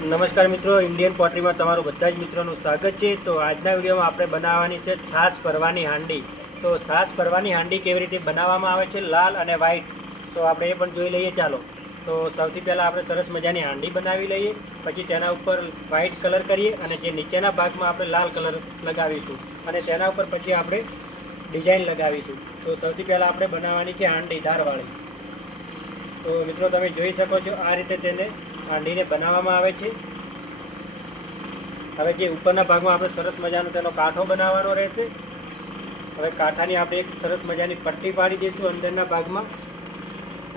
નમસ્કાર મિત્રો, ઇન્ડિયન પોટરીમાં તમારું બધા જ મિત્રોનું સ્વાગત છે। તો આજના વિડીયોમાં આપણે બનાવવાની છે છાશ ભરવાની હાંડી। તો છાશ ભરવાની હાંડી કેવી રીતે બનાવવામાં આવે છે, લાલ અને વ્હાઈટ, તો આપણે એ પણ જોઈ લઈએ। ચાલો, તો સૌથી પહેલાં આપણે સરસ મજાની હાંડી બનાવી લઈએ, પછી તેના ઉપર વ્હાઈટ કલર કરીએ અને જે નીચેના ભાગમાં આપણે લાલ કલર લગાવીશું અને તેના ઉપર પછી આપણે ડિઝાઇન લગાવીશું। તો સૌથી પહેલાં આપણે બનાવવાની છે હાંડી ધારવાળી। તો મિત્રો તમે જોઈ શકો છો આ રીતે તેને હાંડીને બનાવવામાં આવે છે। હવે જે ઉપરના ભાગમાં આપણે સરસ મજાનો તેનો કાંઠો બનાવવાનો રહેશે। હવે કાંઠાની આપણે એક સરસ મજાની પટ્ટી પાડી દઈશું અંદરના ભાગમાં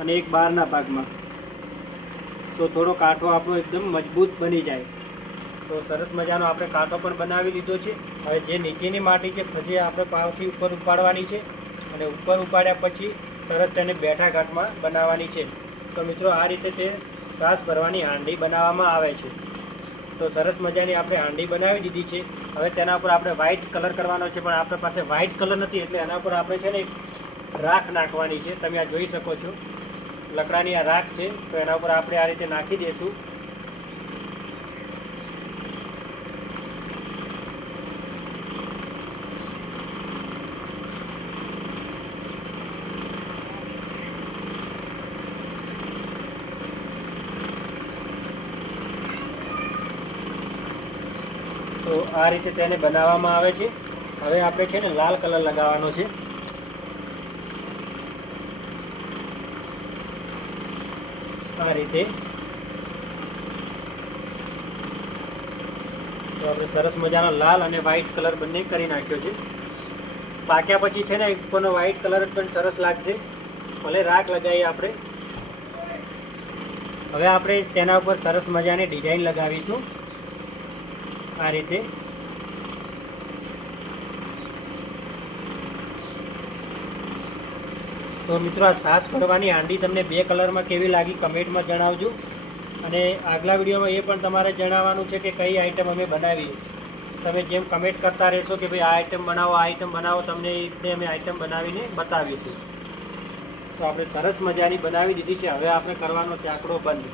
અને એક બહારના ભાગમાં, તો થોડો કાંઠો આપણો એકદમ મજબૂત બની જાય। તો સરસ મજાનો આપણે કાંઠો પણ બનાવી લીધો છે। હવે જે નીચેની માટી છે પછી આપણે પાવથી ઉપર ઉપાડવાની છે અને ઉપર ઉપાડ્યા પછી સરસ તેને બેઠા ઘાટમાં બનાવવાની છે। તો મિત્રો આ રીતે તે છાશ ભરવાની હાંડી બનાવવામાં આવે છે। તો સરસ મજાની આપણે હાંડી બનાવી દીધી છે। હવે તેના ઉપર આપણે વ્હાઈટ કલર કરવાનો છે, પણ આપણી પાસે વ્હાઈટ કલર નથી, એટલે એના ઉપર આપણે છે ને રાખ નાખવાની છે। તમે આ જોઈ શકો છો, લકડાની આ રાખ છે, તો એના ઉપર આપણે આ રીતે નાખી દઈશું। તો આ રીતે તેને બનાવવામાં આવે છે। હવે આપણે છે ને લાલ કલર લગાવવાનો છે। આ રીતે તો આપણે સરસ મજાનો લાલ અને વ્હાઈટ કલર બંને કરી નાખ્યો છે। પાક્યા પછી છે ને ઉપરનો વ્હાઈટ કલર પણ સરસ લાગશે, ભલે રાખ લગાવીએ આપણે। હવે આપણે તેના ઉપર સરસ મજાની ડિઝાઇન લગાવીશું આ રીતે। તો મિત્રો આ છાશ ભરવાની હાંડી તમને બે કલરમાં કેવી લાગી કમેન્ટમાં જણાવજો, અને આગલા વિડીયોમાં એ પણ તમારે જણાવવાનું છે કે કઈ આઈટમ અમે બનાવી। તમે જેમ કમેન્ટ કરતા રહેશો કે ભાઈ આ આઈટમ બનાવો, આ આઈટમ બનાવો, તમને એ રીતે અમે આઈટમ બનાવીને બતાવીશું। તો આપણે સરસ મજાની બનાવી દીધી છે। હવે આપણે કરવાનો ચાકડો બંધ।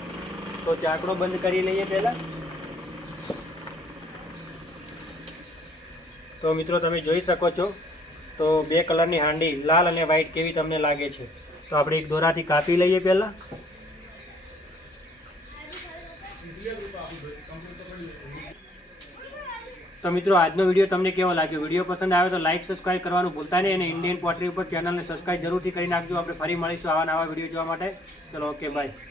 તો ચાકડો બંધ કરી લઈએ પહેલાં। તો મિત્રો તમે જોઈ શકો છો, તો બે કલરની હાંડી લાલ અને વ્હાઈટ કેવી તમને લાગે છે। તો આપણે એક દોરાથી કાપી લઈએ પહેલાં। તો મિત્રો આજનો વિડીયો તમને કેવો લાગ્યો? વિડીયો પસંદ આવે તો લાઇક સબસ્ક્રાઈબ કરવાનું ભૂલતા નહીં, અને ઇન્ડિયન પોટરી ઉપર ચેનલને સબસ્ક્રાઈબ જરૂરથી કરી નાખજો। આપણે ફરી મળીશું આવા નવા વિડીયો જોવા માટે। ચલો, ઓકે, બાય।